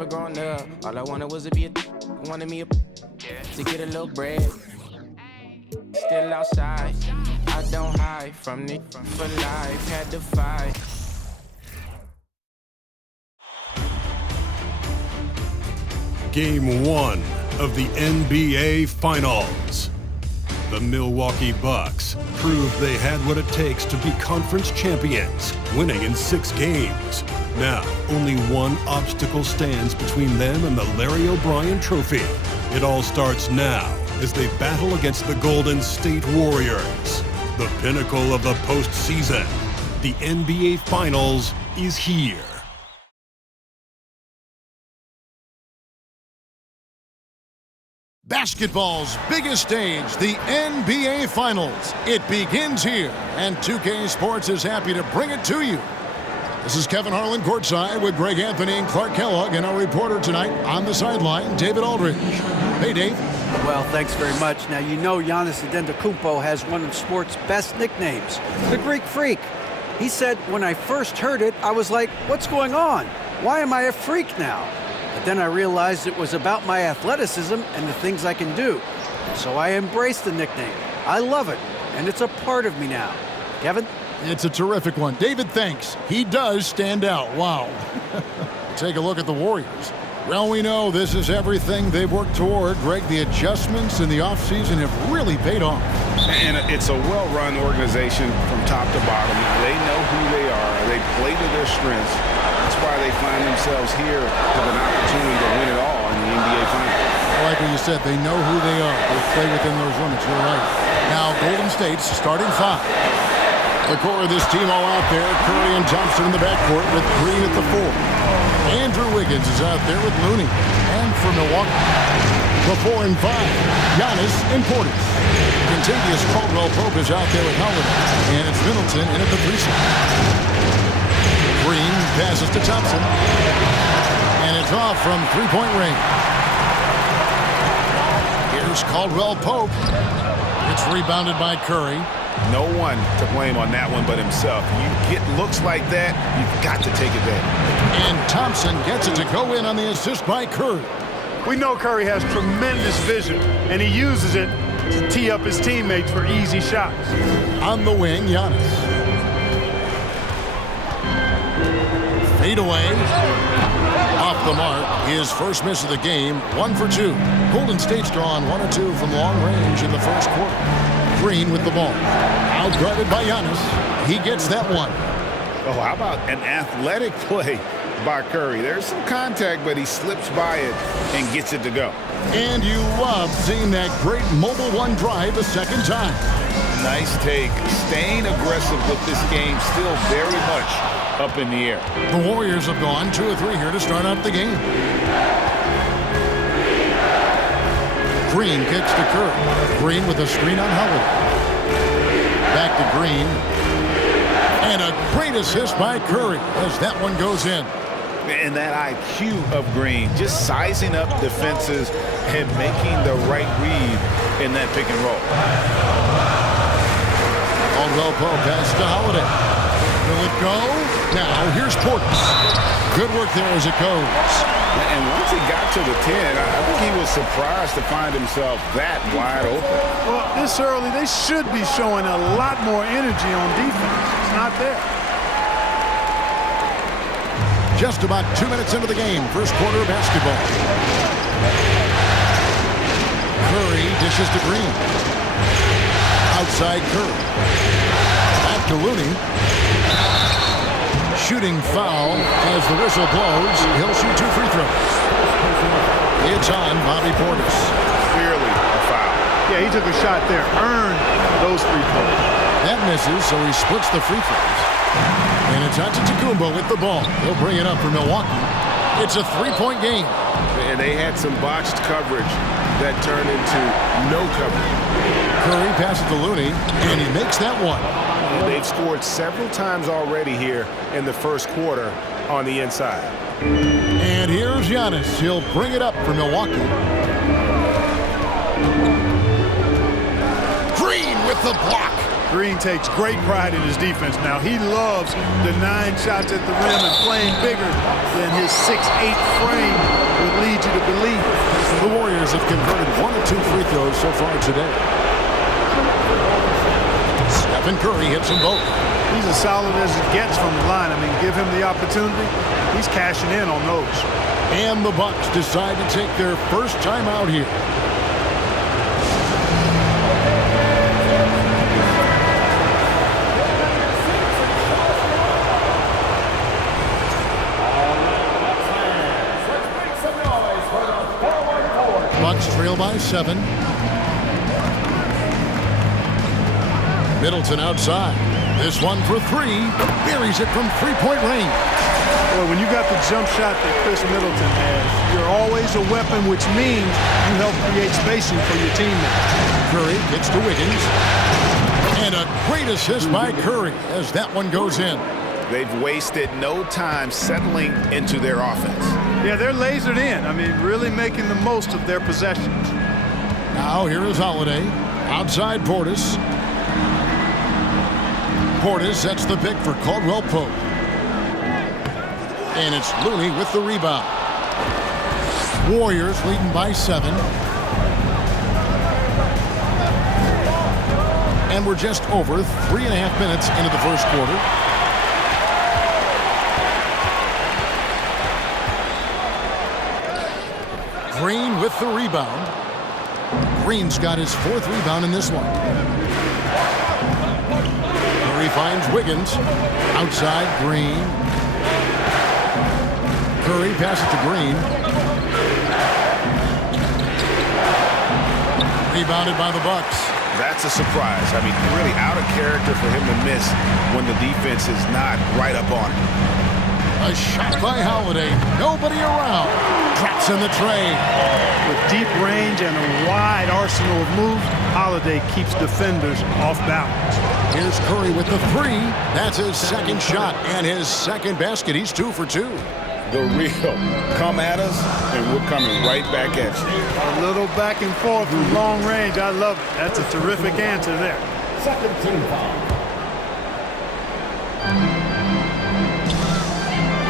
remember growing up, all I wanted was to be wanted me to get a little bread. Still outside, I don't hide from it for life, had to fight. Game 1 of the NBA Finals. The Milwaukee Bucks proved they had what it takes to be conference champions, winning in 6 games. Now, only one obstacle stands between them and the Larry O'Brien Trophy. It all starts now as they battle against the Golden State Warriors. The pinnacle of the postseason. The NBA Finals is here. Basketball's biggest stage, the NBA Finals. It begins here, and 2K Sports is happy to bring it to you. This is Kevin Harlan courtside with Greg Anthony and Clark Kellogg, and our reporter tonight on the sideline, David Aldridge. Hey, Dave. Well, thanks very much. Now, you know Giannis Antetokounmpo has one of sports' best nicknames, the Greek Freak. He said, when I first heard it, I was like, what's going on? Why am I a freak now? But then I realized it was about my athleticism and the things I can do. And so I embraced the nickname. I love it, and it's a part of me now. Kevin? It's a terrific one. David, thanks. He does stand out. Wow. Take a look at the Warriors. Well, we know this is everything they've worked toward. Greg, the adjustments in the offseason have really paid off. And it's a well-run organization from top to bottom. They know who they are. They play to their strengths. That's why they find themselves here with an opportunity to win it all in the NBA Finals. Like what you said, they know who they are. They play within those limits. You're right. Now, Golden State's starting 5. The core of this team all out there. Curry and Thompson in the backcourt with Green at the 4. Andrew Wiggins is out there with Looney. And for Milwaukee, the 4 and 5, Giannis and Portis. Contagious Caldwell-Pope is out there with Holiday. And it's Middleton in at the 3 spot. Green passes to Thompson. And it's off from three-point range. Here's Caldwell-Pope. It's rebounded by Curry. No one to blame on that one but himself. You get looks like that, you've got to take advantage. And Thompson gets it to go in on the assist by Curry. We know Curry has tremendous vision, and he uses it to tee up his teammates for easy shots. On the wing, Giannis. Fade away. Off the mark. His first miss of the game, 1 for 2. Golden State's drawn 1 or 2 from long range in the first quarter. Green with the ball. Outguarded by Giannis. He gets that one. Oh, how about an athletic play by Curry? There's some contact, but he slips by it and gets it to go. And you love seeing that great mobile one drive a second time. Nice take. Staying aggressive with this game, still very much up in the air. The Warriors have gone 2 or 3 here to start out the game. Green kicks to Curry. Green with a screen on Howard. Back to Green. And a great assist by Curry as that one goes in. And that IQ of Green, just sizing up defenses and making the right read in that pick and roll. Caldwell-Pope pass to Holiday. Will it go? Now here's Portis. Good work there as it goes. And once he got to the 10, I think he was surprised to find himself that wide open. Well, this early, they should be showing a lot more energy on defense. It's not there. Just about 2 minutes into the game, first quarter of basketball. Curry dishes to Green. Outside Curry. Back to Looney. Shooting foul as the whistle blows. He'll shoot 2 free throws. It's on Bobby Portis. Clearly a foul. Yeah, he took a shot there. Earned those free throws. That misses, so he splits the free throws. And it's Antetokounmpo with the ball. He'll bring it up for Milwaukee. It's a 3-point game. And they had some botched coverage that turned into no coverage. Curry passes to Looney, and he makes that one. And they've scored several times already here in the first quarter on the inside. And here's Giannis. He'll bring it up for Milwaukee. Green with the block. Green takes great pride in his defense now. He loves denying shots at the rim and playing bigger than his 6'8" frame would lead you to believe. The Warriors have converted 1 of 2 free throws so far today. Stephen Curry hits them both. He's as solid as it gets from the line. I mean, give him the opportunity. He's cashing in on those. And the Bucks decide to take their first time out here. Bucks trail by 7. Middleton outside. This one for 3. Buries it from three-point range. Boy, when you got the jump shot that Chris Middleton has, you're always a weapon, which means you help create spacing for your teammates. Curry gets to Wiggins. And a great assist by Curry as that one goes in. They've wasted no time settling into their offense. Yeah, they're lasered in. I mean, really making the most of their possessions. Now here is Holiday. Outside Portis. Portis sets the pick for Caldwell Pope. And it's Looney with the rebound. Warriors leading by 7. And we're just over 3.5 minutes into the first quarter. Green with the rebound. Green's got his 4th rebound in this one. Curry finds Wiggins. Outside Green. Curry passes to Green. Rebounded by the Bucks. That's a surprise. I mean, really out of character for him to miss when the defense is not right up on him. A shot by Holiday. Nobody around. Drops in the tray. With deep range and a wide arsenal of moves, Holiday keeps defenders off balance. Here's Curry with the 3. That's his 2nd shot and his 2nd basket. He's 2 for 2. The real come at us, and we're coming right back at you. A little back and forth from long range. I love it. That's a terrific answer there. Second team foul.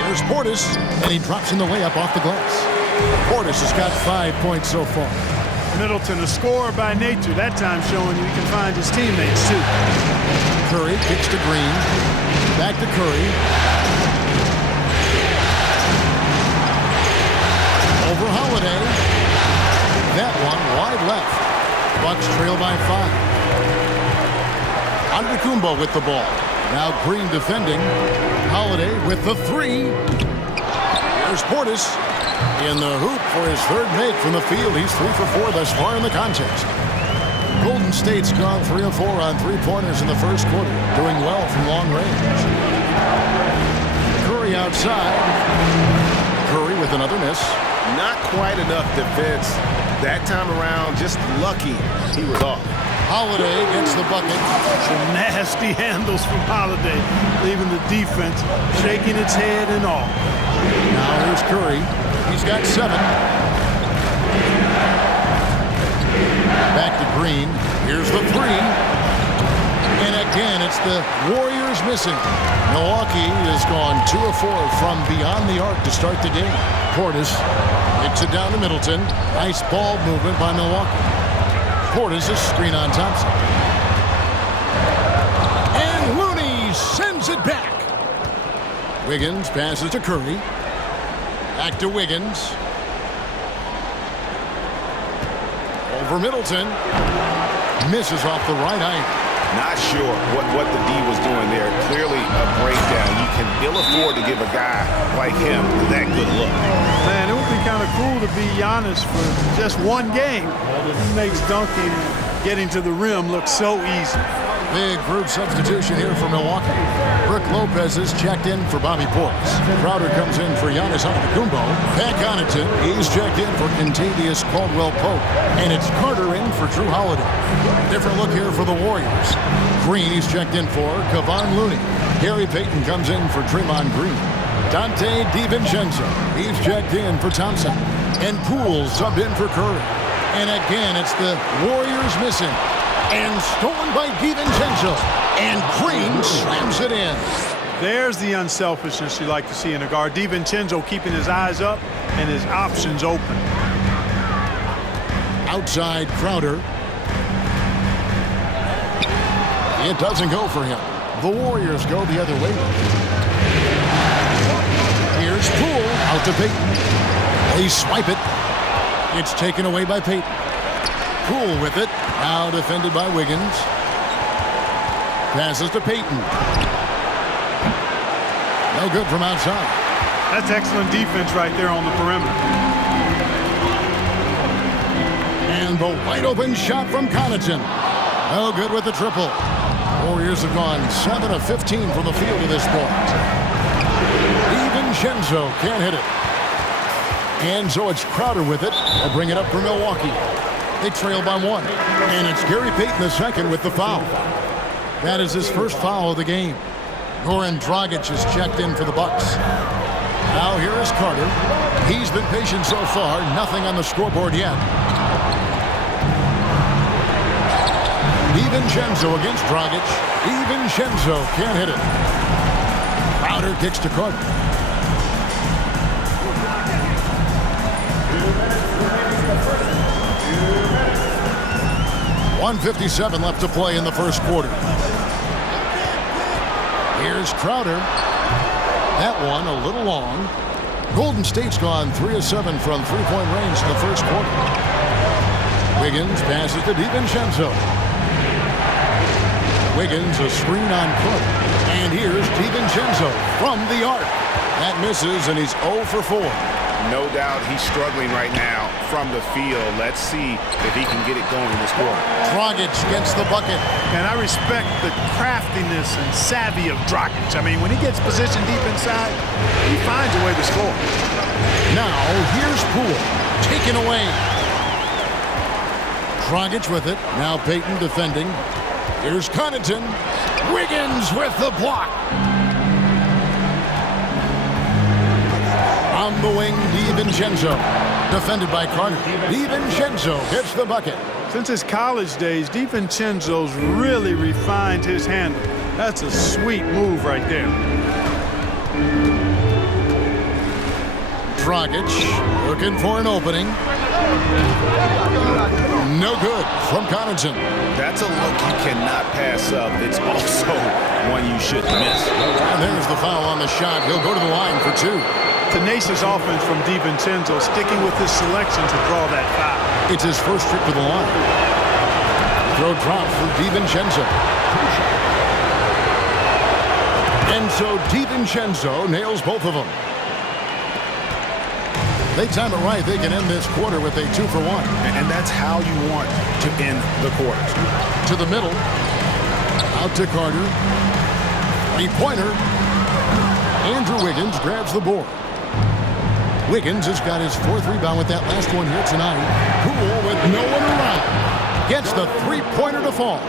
Here's Portis, and he drops in the layup off the glass. Portis has got 5 points so far. Middleton, a scorer by nature, that time showing you he can find his teammates, too. Curry kicks to Green. Back to Curry. Over Holiday. That one wide left. Bucks trail by 5. Antetokounmpo with the ball. Now Green defending. Holiday with the 3. Here's Portis in the hoop for his 3rd make from the field. He's 3 for 4 thus far in the contest. Golden State's gone 3 of 4 on 3-pointers in the first quarter, doing well from long range. Curry outside. Curry with another miss. Not quite enough defense that time around. Just lucky he was off. Holiday gets the bucket. Some nasty handles from Holiday, leaving the defense shaking its head and all. Now here's Curry. He's got 7. Back to Green. Here's the 3. And again, it's the Warriors missing. Milwaukee has gone 2 of 4 from beyond the arc to start the game. Portis kicks it down to Middleton. Nice ball movement by Milwaukee. Portis a screen on Thompson. And Looney sends it back. Wiggins passes to Curry. Back to Wiggins. Over Middleton. Misses off the right eye. Not sure what the D was doing there. Clearly a breakdown. You can ill afford to give a guy like him that good look. Man, it would be kind of cool to be Giannis for just one game. He makes dunking and getting to the rim look so easy. Big group substitution here for Milwaukee. Brook Lopez is checked in for Bobby Portis. Crowder comes in for Giannis Antetokounmpo. Pat Connaughton, he's checked in for Kentavious Caldwell-Pope. And it's Carter in for Drew Holiday. Different look here for the Warriors. Green, he's checked in for Kevon Looney. Gary Payton comes in for Draymond Green. Dante DiVincenzo, he's checked in for Thompson. And Poole subbed in for Curry. And again, it's the Warriors missing. And stolen by DiVincenzo. And Green slams it in. There's the unselfishness you like to see in a guard. DiVincenzo keeping his eyes up and his options open. Outside Crowder. It doesn't go for him. The Warriors go the other way. Here's Poole out to Payton. They swipe it. It's taken away by Payton. Poole with it. Now defended by Wiggins. Passes to Payton. No good from outside. That's excellent defense right there on the perimeter. And the wide open shot from Connaughton. No good with the triple. Warriors have gone 7 of 15 from the field at this point. DiVincenzo can't hit it. And so it's Crowder with it. They'll bring it up for Milwaukee. They trail by 1. And it's Gary Payton II with the foul. That is his first foul of the game. Goran Dragic is checked in for the Bucks. Now here is Carter. He's been patient so far. Nothing on the scoreboard yet. DiVincenzo against Dragic. DiVincenzo can't hit it. Crowder kicks to Carter. .157 left to play in the first quarter. Here's Crowder. That one a little long. Golden State's gone 3 of 7 from three-point range in the first quarter. Wiggins passes to DiVincenzo. Wiggins a screen on Carter. And here's DiVincenzo from the arc. That misses, and he's 0 for 4. No doubt he's struggling right now from the field. Let's see if he can get it going this quarter. Dragic gets the bucket. And I respect the craftiness and savvy of Dragic. I mean, when he gets positioned deep inside, he finds a way to score. Now, here's Poole. Taken away. Dragic with it. Now Payton defending. Here's Connaughton. Wiggins with the block. On the wing, DiVincenzo. Defended by Carter. DiVincenzo hits the bucket. Since his college days, DiVincenzo's really refined his handle. That's a sweet move right there. Dragic looking for an opening. No good from Connaughton. That's a look you cannot pass up. It's also one you shouldn't miss. And there's the foul on the shot. He'll go to the line for 2. Tenacious offense from DiVincenzo, sticking with his selection to draw that foul. It's his first trip to the line. Throw drop for DiVincenzo. And so DiVincenzo nails both of them. They time it right. They can end this quarter with a 2 for 1. And that's how you want to end the quarters. To the middle. Out to Carter. Three-pointer. Andrew Wiggins grabs the board. Wiggins has got his 4th rebound with that last one here tonight. Poole with no one around. Gets the three-pointer to fall.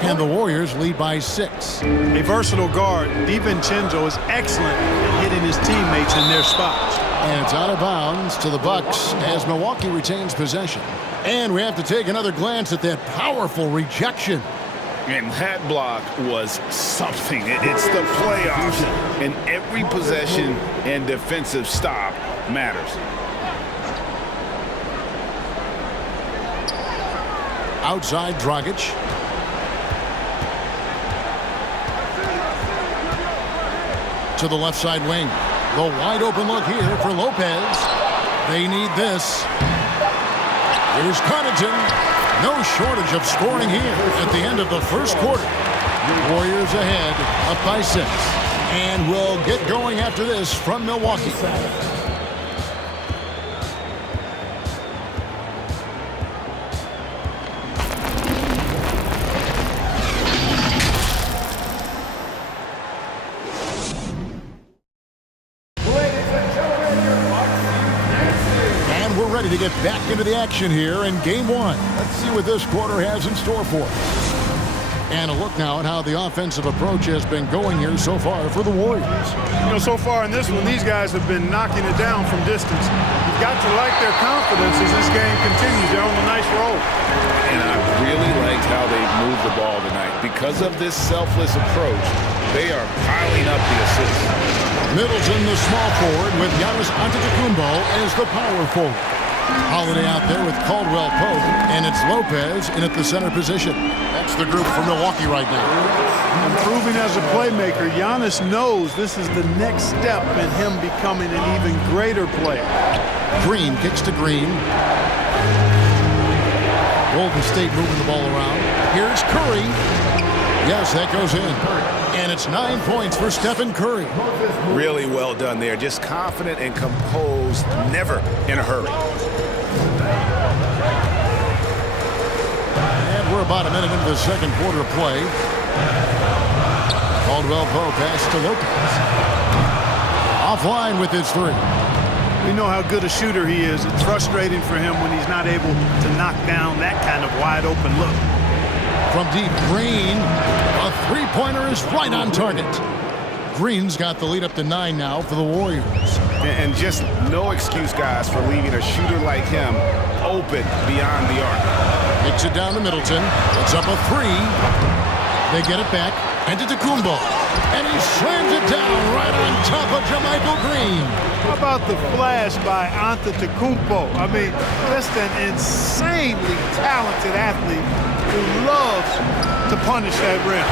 And the Warriors lead by 6. A versatile guard, DiVincenzo is excellent at hitting his teammates in their spots. And it's out of bounds to the Bucks as Milwaukee retains possession. And we have to take another glance at that powerful rejection. And that block was something. It's the playoffs, and every possession and defensive stop matters. Outside Dragic. To the left side wing. The wide open look here for Lopez. They need this. Here's Connaughton. No shortage of scoring here at the end of the first quarter. Warriors ahead, up by 6. And we'll get going after this from Milwaukee. To get back into the action here in game 1. Let's see what this quarter has in store for us. And a look now at how the offensive approach has been going here so far for the Warriors. You know, so far in this one, these guys have been knocking it down from distance. You've got to like their confidence as this game continues. They're on a nice roll. And I really liked how they moved the ball tonight. Because of this selfless approach, they are piling up the assists. Middleton, the small forward, with Giannis Antetokounmpo as the power forward. Holiday out there with Caldwell Pope, and it's Lopez in at the center position. That's the group for Milwaukee right now. Improving as a playmaker, Giannis knows this is the next step in him becoming an even greater player. Green kicks to Green. Golden State moving the ball around. Here's Curry. Yes, that goes in. And it's 9 points for Stephen Curry. Really well done there. Just confident and composed, never in a hurry. And we're about a minute into the second quarter of play. Caldwell Pope pass to Lopez. Offline with his three. We know how good a shooter he is. It's frustrating for him when he's not able to knock down that kind of wide open look. From deep, Green, a three-pointer is right on target. Green's got the lead up to 9 now for the Warriors. And just no excuse, guys, for leaving a shooter like him open beyond the arc. Kicks it down to Middleton. It's up a three. They get it back. Antetokounmpo. And he slams it down right on top of JaMychal Green. How about the flash by Antetokounmpo? I mean, just an insanely talented athlete who loves to punish that rim.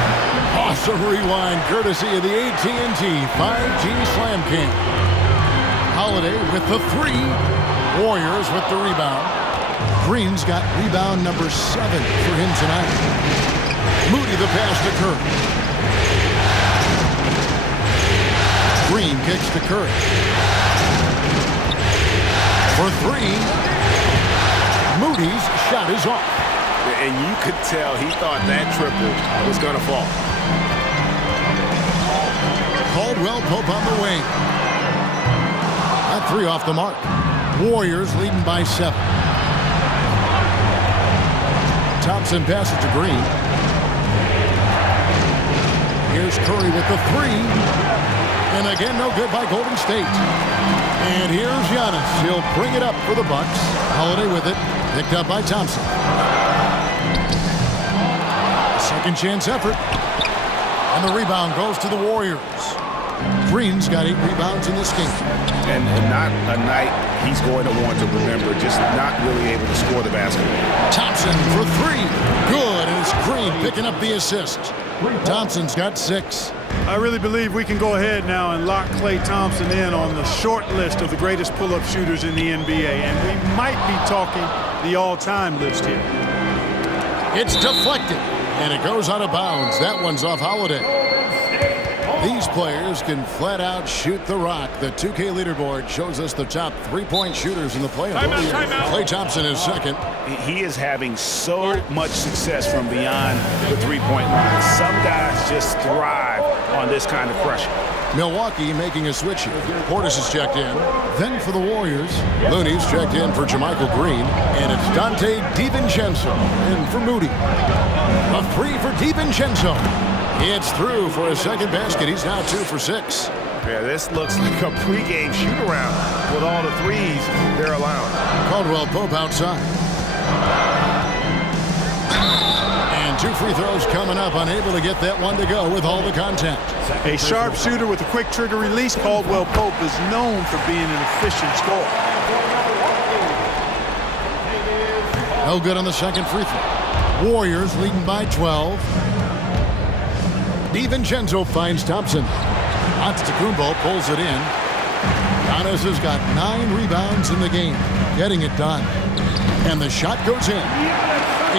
Awesome rewind courtesy of the AT&T 5G Slam King. Holiday with the three. Warriors with the rebound. Green's got rebound number 7 for him tonight. Moody the pass to Curry. Green kicks to Curry. For three. Moody's shot is off. And you could tell he thought that triple was going to fall. Caldwell Pope on the wing. That three off the mark. Warriors leading by 7. Thompson passes to Green. Here's Curry with the three. And again, no good by Golden State. And here's Giannis. He'll bring it up for the Bucks. Holiday with it. Picked up by Thompson. Second chance effort. And the rebound goes to the Warriors. Green's got 8 rebounds in this game. And not a night he's going to want to remember, just not really able to score the basketball. Thompson for 3. Good, and it's Green picking up the assist. Thompson's got 6. I really believe we can go ahead now and lock Klay Thompson in on the short list of the greatest pull-up shooters in the NBA, and we might be talking the all-time list here. It's deflected, and it goes out of bounds. That one's off Holiday. These players can flat out shoot the rock. The 2K leaderboard shows us the top 3-point shooters in the playoffs. Klay Thompson is second. He is having so much success from beyond the three-point line. Some guys just thrive on this kind of pressure. Milwaukee making a switch here. Portis is checked in. Then for the Warriors, Looney's checked in for JaMychal Green. And it's Dante DiVincenzo in for Moody. A 3 for DiVincenzo. It's through for a second basket. He's now 2 for 6. Yeah, this looks like a pregame shoot-around with all the threes they're allowing. Caldwell Pope outside. And 2 free throws coming up. Unable to get that one to go with all the contact. A sharp shooter with a quick trigger release. Caldwell Pope is known for being an efficient scorer. No good on the second free throw. Warriors leading by 12. DiVincenzo finds Thompson. Antetokounmpo pulls it in. Giannis has got 9 rebounds in the game, getting it done. And the shot goes in.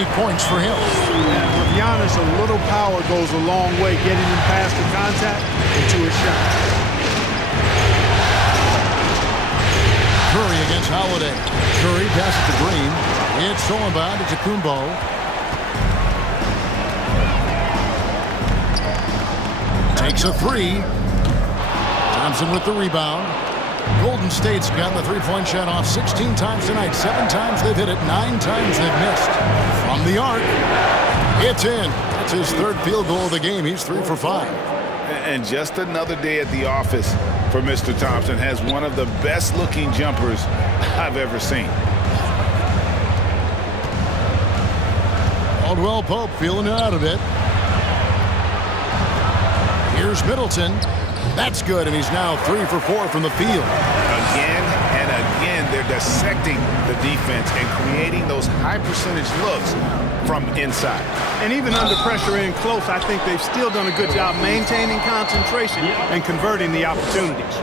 8 points for him. With Giannis, a little power goes a long way, getting him past the contact and to his shot. Curry against Holiday. Curry passes to Green. It's stolen by Antetokounmpo. Takes a 3. Thompson with the rebound. Golden State's gotten the three-point shot off 16 times tonight. 7 times they've hit it. 9 times they've missed. From the arc, it's in. That's his 3rd field goal of the game. He's 3 for 5. And just another day at the office for Mr. Thompson. Has one of the best-looking jumpers I've ever seen. Caldwell Pope feeling it out a bit. Here's Middleton. That's good, and he's now 3 for 4 from the field. Again and again, they're dissecting the defense and creating those high-percentage looks from inside. And even under pressure in close, I think they've still done a good job maintaining concentration and converting the opportunities.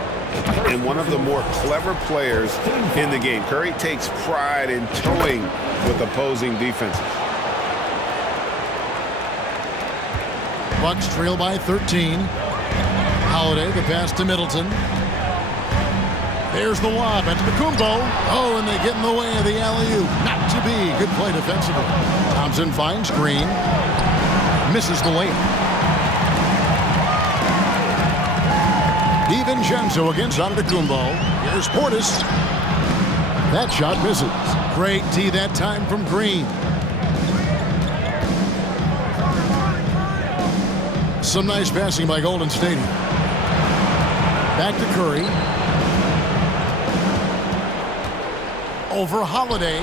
And one of the more clever players in the game. Curry takes pride in toying with opposing defenses. Bucks trail by 13. Holiday, the pass to Middleton. There's the lob into Kumbo. Oh, and they get in the way of the alley-oop. Not to be. Good play defensively. Thompson finds Green. Misses the layup. DiVincenzo against Antetokounmpo. Here's Portis. That shot misses. Great D that time from Green. Some nice passing by Golden State. Back to Curry. Over Holiday.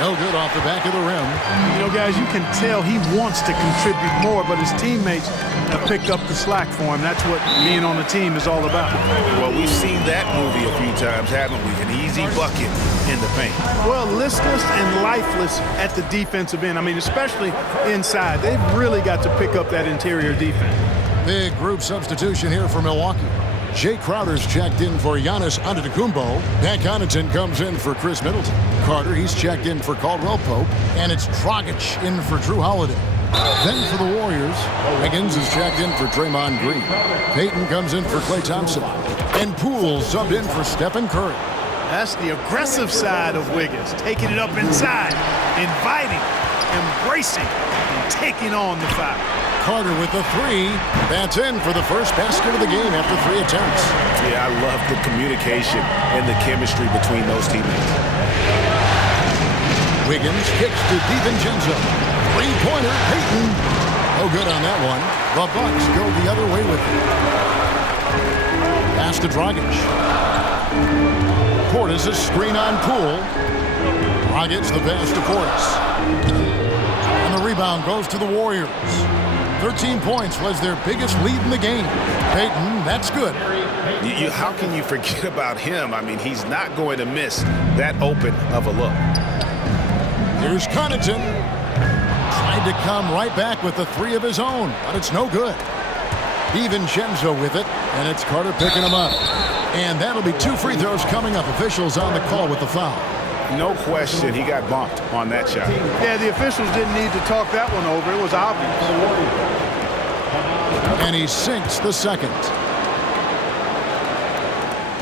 No good off the back of the rim. You know, guys, you can tell he wants to contribute more, but his teammates have picked up the slack for him. That's what being on the team is all about. Well, we've seen that movie a few times, haven't we? An easy bucket in the paint. Well, listless and lifeless at the defensive end. I mean, especially inside. They've really got to pick up that interior defense. Big group substitution here for Milwaukee. Jay Crowder's checked in for Giannis Antetokounmpo. Pat Connaughton comes in for Chris Middleton. Carter, he's checked in for Caldwell Pope. And it's Dragic in for Drew Holiday. Then for the Warriors, Wiggins is checked in for Draymond Green. Payton comes in for Klay Thompson. And Poole subbed in for Stephen Curry. That's the aggressive side of Wiggins, taking it up inside, inviting, embracing, and taking on the foul. Carter with the 3. That's in for the first basket of the game after 3 attempts. Yeah, I love the communication and the chemistry between those teammates. Wiggins kicks to DiVincenzo. 3-pointer, Payton. No good on that one. The Bucks go the other way with it. Pass to Dragic. Portis, a screen on Poole. Dragic the pass to Portis. And the rebound goes to the Warriors. 13 points was their biggest lead in the game. Payton, that's good. How can you forget about him? I mean, he's not going to miss that open of a look. Here's Connaughton. Tried to come right back with the 3 of his own, but it's no good. DiVincenzo with it, and it's Carter picking him up. And that'll be 2 free throws coming up. Officials on the call with the foul. No question, he got bumped on that shot. Yeah, the officials didn't need to talk that one over. It was obvious. And he sinks the second.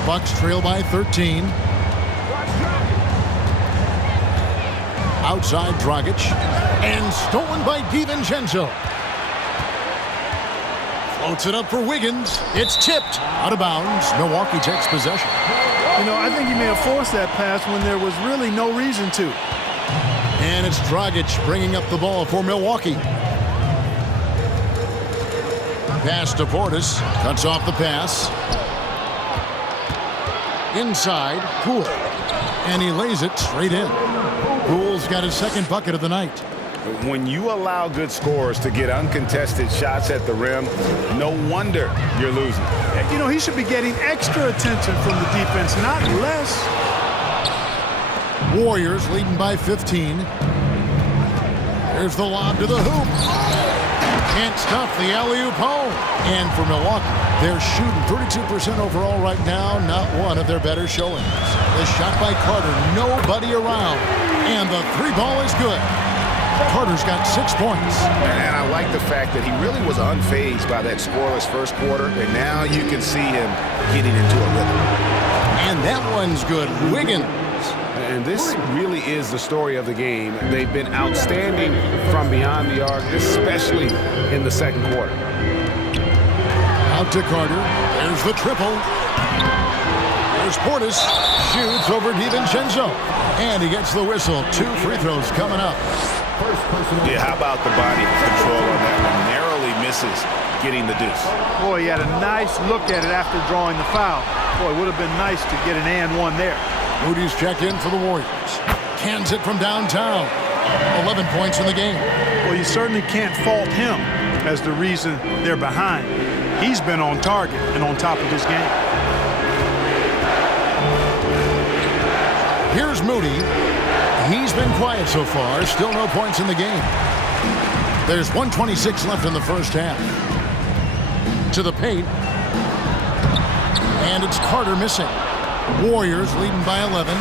Bucks trail by 13. Outside Dragic. And stolen by DiVincenzo. Floats it up for Wiggins. It's tipped. Out of bounds. Milwaukee takes possession. You know, I think he may have forced that pass when there was really no reason to. And it's Dragic bringing up the ball for Milwaukee. Pass to Portis. Cuts off the pass. Inside, Poole. And he lays it straight in. Poole's got his second bucket of the night. When you allow good scorers to get uncontested shots at the rim, no wonder you're losing. You know, he should be getting extra attention from the defense, not less. Warriors leading by 15. There's the lob to the hoop. Can't stop the alley-oop home. And for Milwaukee, they're shooting 32% overall right now. Not one of their better showings. The shot by Carter, nobody around. And the 3 ball is good. Carter's got 6 points. And I like the fact that he really was unfazed by that scoreless first quarter, and now you can see him getting into a rhythm. And that one's good. Wiggins. And this really is the story of the game. They've been outstanding from beyond the arc, especially in the second quarter. Out to Carter. There's the triple. There's Portis. Shoots over DiVincenzo. And he gets the whistle. 2 free throws coming up. Yeah, how about the body control on that one? Narrowly misses getting the deuce. Boy, he had a nice look at it after drawing the foul. Boy, it would have been nice to get an and one there. Moody's checked in for the Warriors. Cans it from downtown. 11 points in the game. Well, you certainly can't fault him as the reason they're behind. He's been on target and on top of his game. Here's Moody. He's been quiet so far. Still no points in the game. There's 1:26 left in the first half. To the paint. And it's Carter missing. Warriors leading by 11.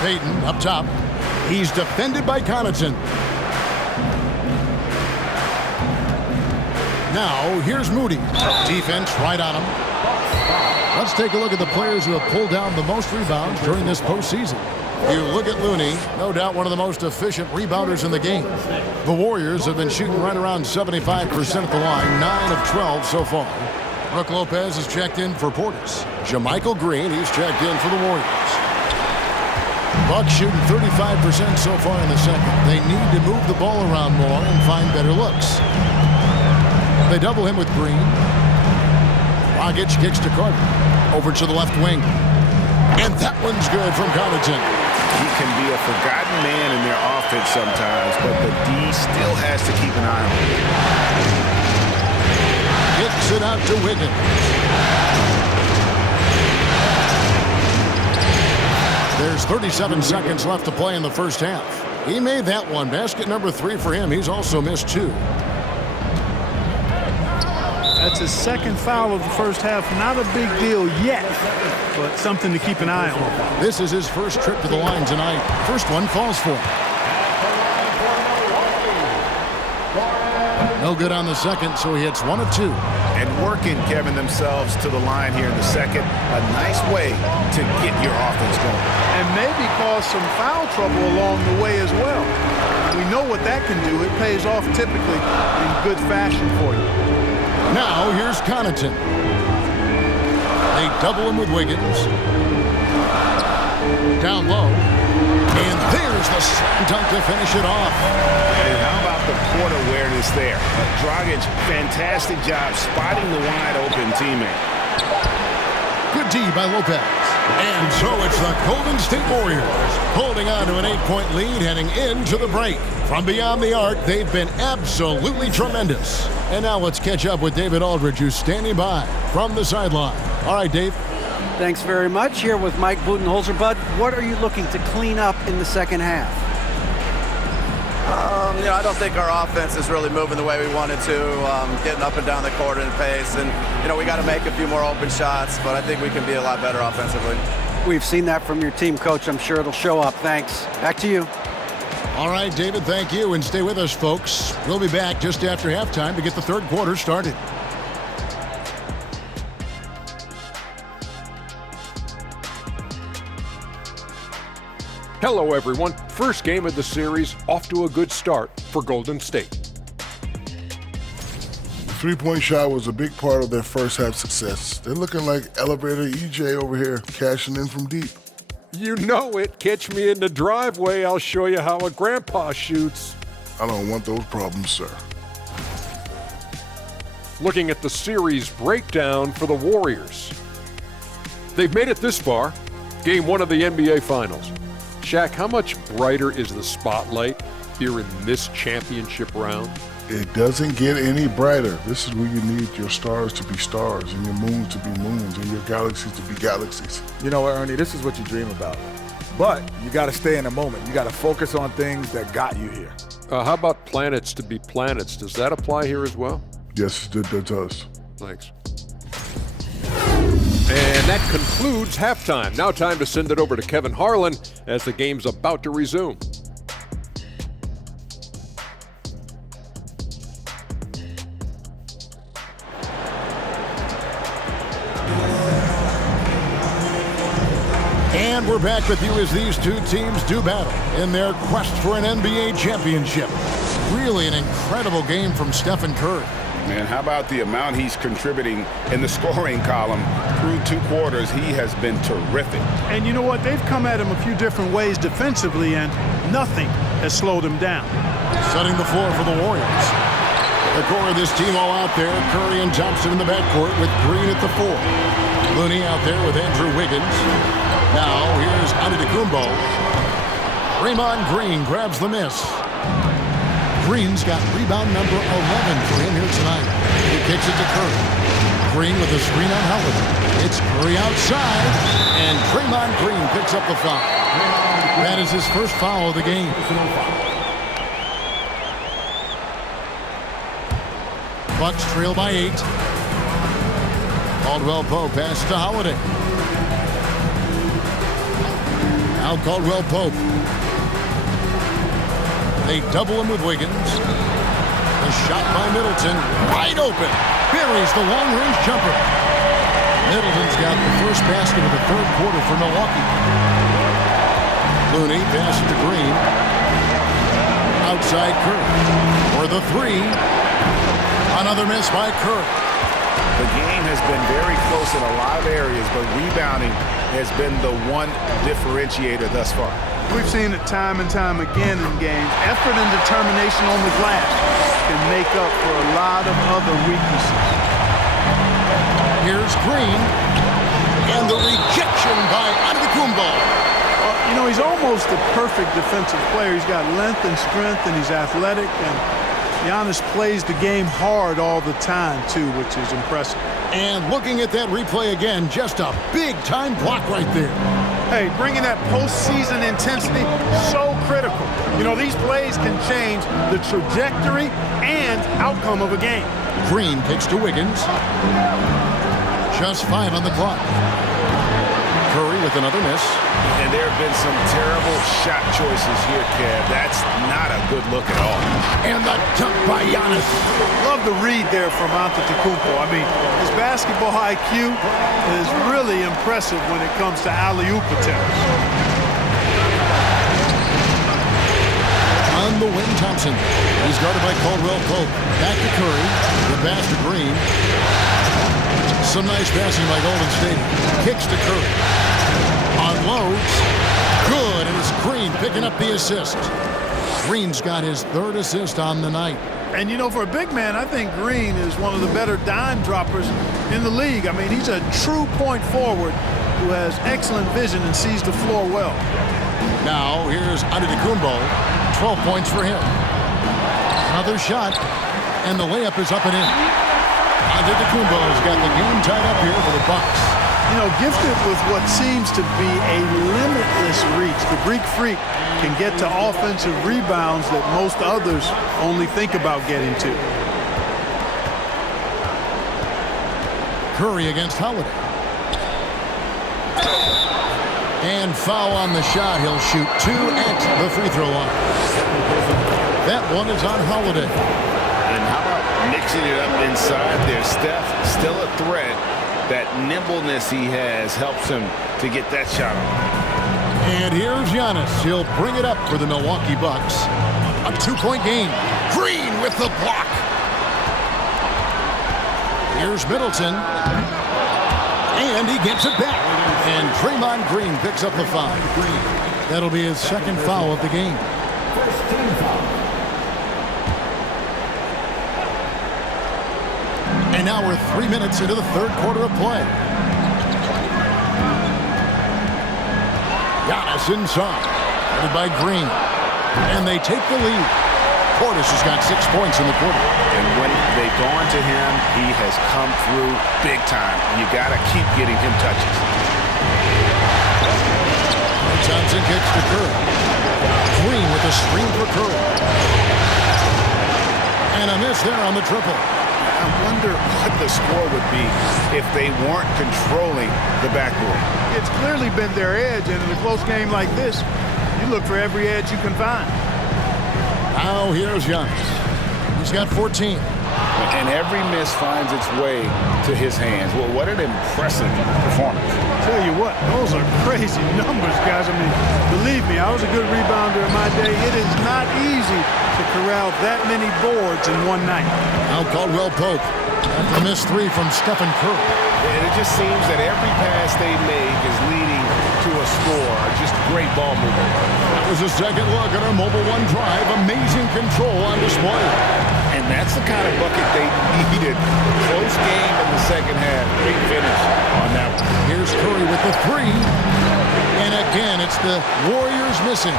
Payton up top. He's defended by Connaughton. Now, here's Moody. Defense right on him. Let's take a look at the players who have pulled down the most rebounds during this postseason. You look at Looney, no doubt one of the most efficient rebounders in the game. The Warriors have been shooting right around 75% at the line, 9 of 12 so far. Brook Lopez is checked in for Portis. JaMychal Green, he's checked in for the Warriors. Bucks shooting 35% so far in the second. They need to move the ball around more and find better looks. They double him with Green. Dragic kicks to Carter. Over to the left wing. And that one's good from Connaughton. He can be a forgotten man in their offense sometimes, but the D still has to keep an eye on him. Kicks it out to Wiggins. There's 37 seconds left to play in the first half. He made that one. Basket number 3 for him. He's also missed 2. That's his second foul of the first half. Not a big deal yet, but something to keep an eye on. This is his first trip to the line tonight. First one falls for him. No good on the second, so he hits 1 of 2. And working, Kevin, themselves to the line here in the second. A nice way to get your offense going. And maybe cause some foul trouble along the way as well. We know what that can do. It pays off typically in good fashion for you. Now, here's Connaughton. They double him with Wiggins. Down low. And there's the slam dunk to finish it off. And how about the court awareness there? Dragic, fantastic job spotting the wide open teammate. Good D by Lopez. And so it's the Golden State Warriors holding on to an 8-point lead heading into the break. From beyond the arc, they've been absolutely tremendous. And now let's catch up with David Aldridge, who's standing by from the sideline. All right, Dave. Thanks very much. Here with Mike Budenholzer. Bud, what are you looking to clean up in the second half? I don't think our offense is really moving the way we wanted to, getting up and down the court in pace. And, we got to make a few more open shots, but I think we can be a lot better offensively. We've seen that from your team, Coach. I'm sure it'll show up. Thanks. Back to you. All right, David, thank you. And stay with us, folks. We'll be back just after halftime to get the third quarter started. Hello, everyone. First game of the series, off to a good start for Golden State. The three-point shot was a big part of their first half success. They're looking like Elevator EJ over here, cashing in from deep. You know it. Catch me in the driveway. I'll show you how a grandpa shoots. I don't want those problems, sir. Looking at the series breakdown for the Warriors. They've made it this far. Game 1 of the NBA Finals. Shaq, how much brighter is the spotlight here in this championship round? It doesn't get any brighter. This is where you need your stars to be stars and your moons to be moons and your galaxies to be galaxies. You know what, Ernie, this is what you dream about. But you got to stay in the moment. You got to focus on things that got you here. How about planets to be planets? Does that apply here as well? Yes, it does. Thanks. And that concludes halftime. Now time to send it over to Kevin Harlan as the game's about to resume. And we're back with you as these two teams do battle in their quest for an NBA championship. Really an incredible game from Stephen Curry. man. How about the amount he's contributing in the scoring column through 2 quarters? He has been terrific. And you know what? They've come at him a few different ways defensively, and nothing has slowed him down. Setting the floor for the Warriors. The core of this team all out there. Curry and Thompson in the backcourt with Green at the 4. Looney out there with Andrew Wiggins. Now here's Antetokounmpo. Draymond Green grabs the miss. Green's got rebound number 11 for him here tonight. He kicks it to Curry. Green with a screen on Howard. It's Curry outside, and Draymond Green picks up the foul. That is his first foul of the game. Bucks trail by 8. Caldwell Pope pass to Holiday. Now Caldwell Pope. They double him with Wiggins. The shot by Middleton. Wide open. Buries the long-range jumper. Middleton's got the first basket of the 3rd quarter for Milwaukee. Looney passes to Green. Outside Curry. For the 3. Another miss by Curry. The game has been very close in a lot of areas, but rebounding has been the one differentiator thus far. We've seen it time and time again in games. Effort and determination on the glass can make up for a lot of other weaknesses. Here's Green. And the rejection by Antetokounmpo. You know, he's almost the perfect defensive player. He's got length and strength, and he's athletic. And Giannis plays the game hard all the time, too, which is impressive. And looking at that replay again, just a big-time block right there. Hey, bringing that postseason intensity, so critical. You know, these plays can change the trajectory and outcome of a game. Green kicks to Wiggins. Just 5 on the clock. Curry with another miss. And there have been some terrible shot choices here, Kev. That's not a good look at all. And the dunk by Giannis. Love the read there from Antetokounmpo. I mean, his basketball IQ is really impressive when it comes to alley-oop attempts. On the wing, Thompson. He's guarded by Caldwell Pope. Back to Curry. The pass to Green. Some nice passing by Golden State. Kicks to Curry. Unloads. Good, and it's Green picking up the assist. Green's got his 3rd assist on the night. And, you know, for a big man, I think Green is one of the better dime droppers in the league. I mean, he's a true point forward who has excellent vision and sees the floor well. Now, here's Antetokounmpo. 12 points for him. Another shot, and the layup is up and in. Antetokounmpo's got the game tied up here for the Bucks. You know, gifted with what seems to be a limitless reach. The Greek Freak can get to offensive rebounds that most others only think about getting to. Curry against Holiday. And foul on the shot. He'll shoot 2 at the free throw line. That one is on Holiday. And how about mixing it up inside there? Steph, still a threat. That nimbleness he has helps him to get that shot off. And here's Giannis. He'll bring it up for the Milwaukee Bucks. A 2-point game. Green with the block. Here's Middleton. And he gets it back. And Draymond Green picks up the foul. That'll be his 2nd foul of the game. And now we're 3 minutes into the 3rd quarter of play. Giannis inside, headed by Green. And they take the lead. Portis has got 6 points in the quarter. And when they've gone to him, he has come through big time. You got to keep getting him touches. Thompson kicks to Curry. Green with a screen for Curry. And a miss there on the triple. I wonder what the score would be if they weren't controlling the backboard. It's clearly been their edge, and in a close game like this, you look for every edge you can find. Now here's Giannis. He's got 14. And every miss finds its way to his hands. Well, what an impressive performance. Tell you what, those are crazy numbers, guys. I mean, believe me, I was a good rebounder in my day. It is not easy to corral that many boards in one night. Now Caldwell Pope after the missed three from Stephen Curry. And it just seems that every pass they make is leading to a score. Just great ball movement. That was a second look at our Mobile One drive. Amazing control on display. And that's the kind of bucket they needed. Close game in the second half. Great finish on that one. Here's Curry with the three. And again, it's the Warriors missing.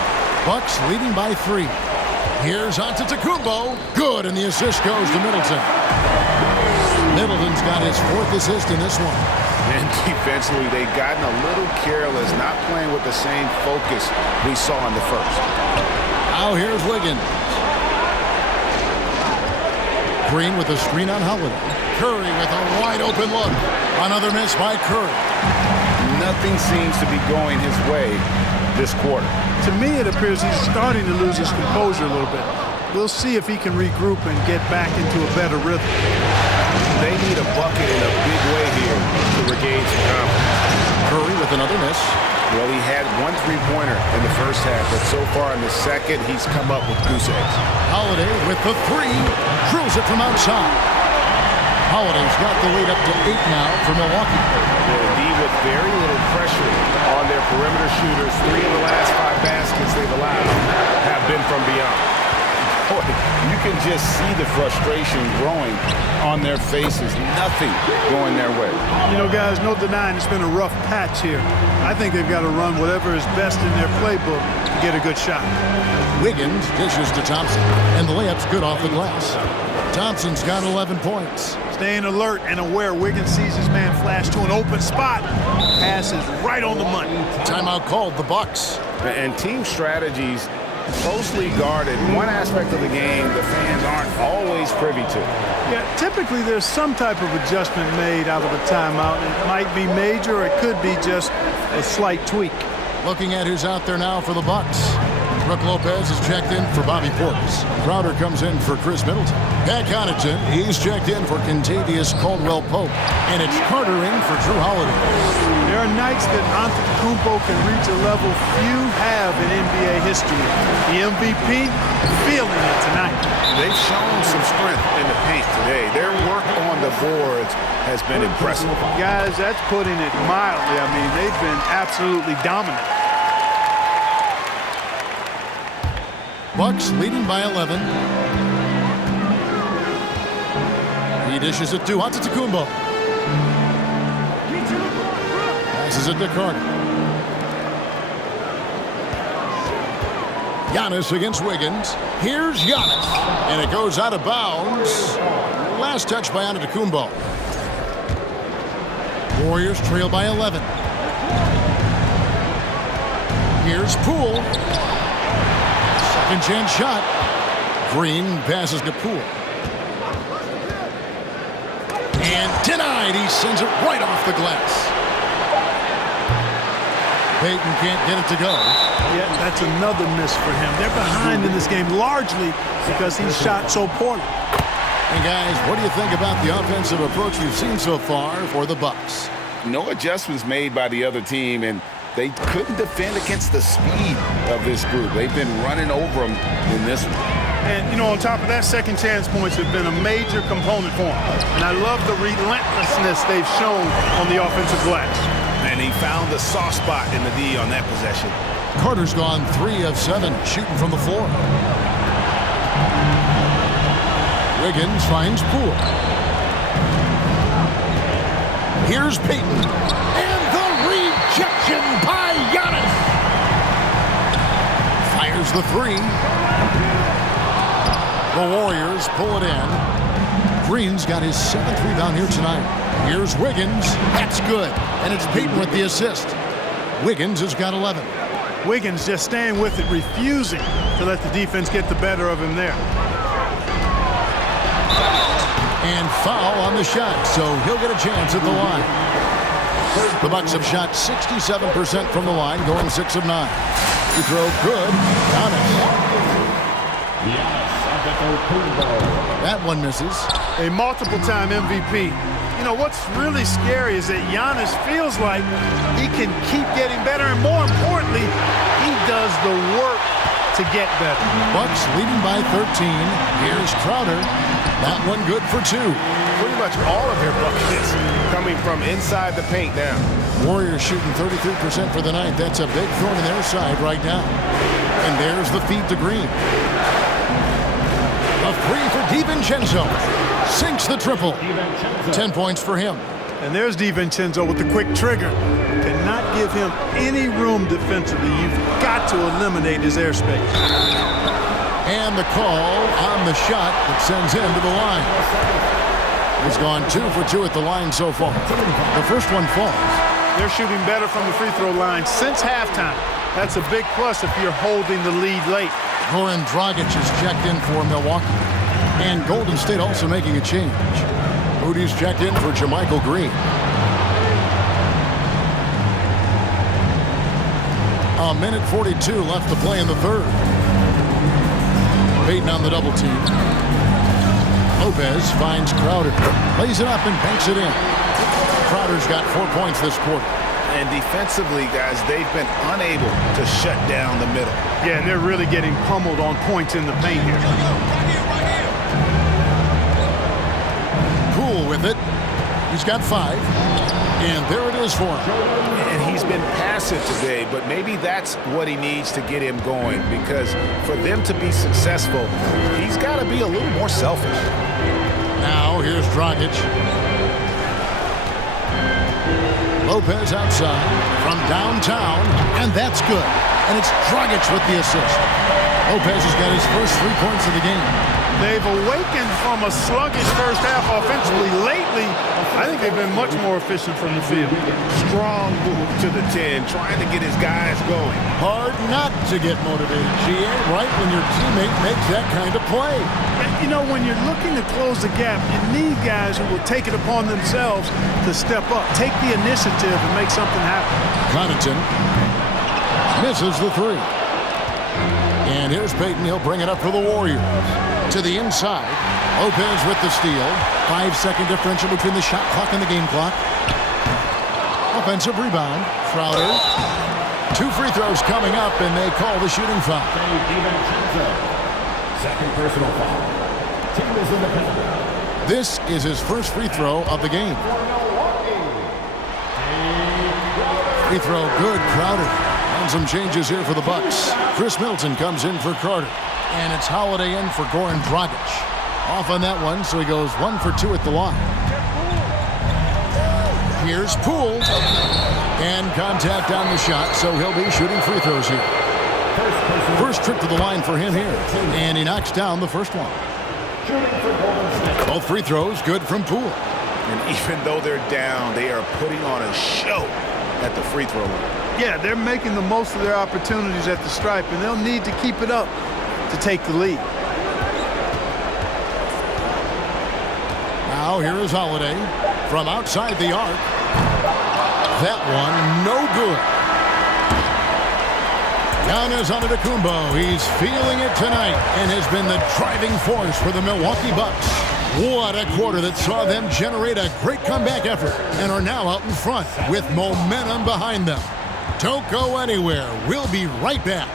Bucks leading by 3. Here's Antetokounmpo. Good, and the assist goes to Middleton. Middleton's got his 4th assist in this one. And defensively, they've gotten a little careless, not playing with the same focus we saw in the first. Now here's Wiggins. Green with a screen on Holiday. Curry with a wide open look. Another miss by Curry. Nothing seems to be going his way this quarter. To me, it appears he's starting to lose his composure a little bit. We'll see if he can regroup and get back into a better rhythm. They need a bucket in a big way here to regain some confidence. Curry with another miss. Well, he had 1 3-pointer in the first half, but so far in the second, he's come up with goose eggs. Holiday with the 3. Drills it from outside. Holiday's got the lead up to 8 now for Milwaukee. Indeed, with very little pressure on their perimeter shooters. 3 of the last 5 baskets they've allowed have been from beyond. Boy, you can just see the frustration growing on their faces. Nothing going their way. You know, guys, no denying it's been a rough patch here. I think they've got to run whatever is best in their playbook to get a good shot. Wiggins dishes to Thompson, and the layup's good off the glass. Thompson's got 11 points. Staying alert and aware. Wiggins sees his man flash to an open spot. Pass is right on the money. Timeout called, the Bucks. And team strategies closely guarded. One aspect of the game the fans aren't always privy to. Yeah, typically there's some type of adjustment made out of a timeout. It might be major or it could be just a slight tweak. Looking at who's out there now for the Bucks. Brook Lopez is checked in for Bobby Portis. Crowder comes in for Chris Middleton. Pat Connaughton, he's checked in for Kentavious Caldwell Pope. And it's Carter in for Drew Holiday. There are nights that Antetokounmpo can reach a level few have in NBA history. The MVP feeling it tonight. They've shown some strength in the paint today. Their work on the boards has been impressive. Guys, that's putting it mildly. I mean, they've been absolutely dominant. Bucks leading by 11. He dishes it to Antetokounmpo. Passes it to Carter. Giannis against Wiggins. Here's Giannis. And it goes out of bounds. Last touch by Antetokounmpo. Warriors trail by 11. Here's Poole. Second chance shot. Green passes to Poole. And denied. He sends it right off the glass. Payton can't get it to go. Yeah, that's another miss for him. They're behind in this game largely because he shot so poorly. And guys, what do you think about the offensive approach we've seen so far for the Bucks? No adjustments made by the other team, and they couldn't defend against the speed of this group. They've been running over them in this one. And, you know, on top of that, second chance points have been a major component for them. And I love the relentlessness they've shown on the offensive glass. And he found the soft spot in the D on that possession. Carter's gone 3 of 7 shooting from the floor. Wiggins finds Poole. Here's Payton. And the rejection by Giannis. Fires the 3. The Warriors pull it in. Green's got his 7th rebound here tonight. Here's Wiggins. That's good. And it's Payton with the assist. Wiggins has got 11. Wiggins just staying with it, refusing to let the defense get the better of him there. And foul on the shot, so he'll get a chance at the line. The Bucks have shot 67% from the line, going 6 of 9. He throw good. Giannis. Giannis Antetokounmpo. That one misses. A multiple-time MVP. You know, what's really scary is that Giannis feels like he can keep getting better, and more importantly, he does the work to get better. Bucks leading by 13. Here's Crowder. That one good for 2. Pretty much all of their buckets coming from inside the paint now. Warriors shooting 33% for the night. That's a big thorn in their side right now. And there's the feed to Green. A three for DiVincenzo. Sinks the triple. 10 points for him. And there's DiVincenzo with the quick trigger. Cannot give him any room defensively. You've got to eliminate his airspace. And the call on the shot that sends him to the line. He's gone 2 for 2 at the line so far. The first one falls. They're shooting better from the free throw line since halftime. That's a big plus if you're holding the lead late. Goran Dragic is checked in for Milwaukee. And Golden State also making a change. Moody's checked in for JaMychal Green. A minute 42 left to play in the third. Payton on the double team. Lopez finds Crowder. Lays it up and banks it in. Crowder's got 4 points this quarter. And defensively, guys, they've been unable to shut down the middle. Yeah, and they're really getting pummeled on points in the paint here. Poole with it. He's got 5. And there it is for him. And he's been passive today, but maybe that's what he needs to get him going, because for them to be successful, he's got to be a little more selfish. Now here's Dragic. Lopez outside from downtown, and that's good. And it's Dragic with the assist. Lopez has got his first 3 points of the game. They've awakened from a sluggish first half offensively. Lately, I think they've been much more efficient from the field. Strong move to the 10, trying to get his guys going. Hard not to get motivated, GA, right when your teammate makes that kind of play. You know, when you're looking to close the gap, you need guys who will take it upon themselves to step up, take the initiative, and make something happen. Connaughton misses the 3. And here's Payton. He'll bring it up for the Warriors. To the inside. Lopez with the steal. 5-second differential between the shot clock and the game clock. Offensive rebound. Crowder. 2 free throws coming up, and they call the shooting foul. Second personal foul. Team is in the penalty. This is his first free throw of the game. Free throw good. Crowder. And some changes here for the Bucks. Chris Middleton comes in for Carter. And it's Holiday in for Goran Dragic. Off on that one, so he goes 1 for 2 at the line. Here's Poole. And contact on the shot, so he'll be shooting free throws here. First trip to the line for him here. And he knocks down the first one. Both free throws good from Poole. And even though they're down, they are putting on a show at the free throw line. Yeah, they're making the most of their opportunities at the stripe, and they'll need to keep it up to take the lead. Now here is Holiday from outside the arc. That one no good. Giannis Antetokounmpo. He's feeling it tonight and has been the driving force for the Milwaukee Bucks. What a quarter that saw them generate a great comeback effort and are now out in front with momentum behind them. Don't go anywhere. We'll be right back.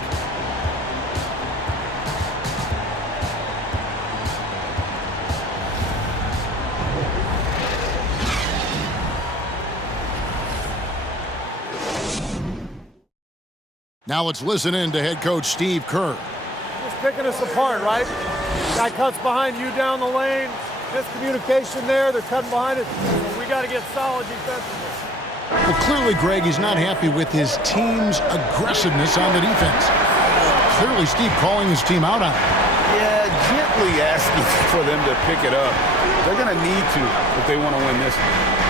Now let's listen in to head coach Steve Kerr. Just picking us apart, right? Guy cuts behind you down the lane. Miscommunication there. They're cutting behind it. So we got to get solid defensively. Well, clearly, Greg, he's not happy with his team's aggressiveness on the defense. Clearly, Steve calling his team out on it. Yeah, gently asking for them to pick it up. They're going to need to if they want to win this one.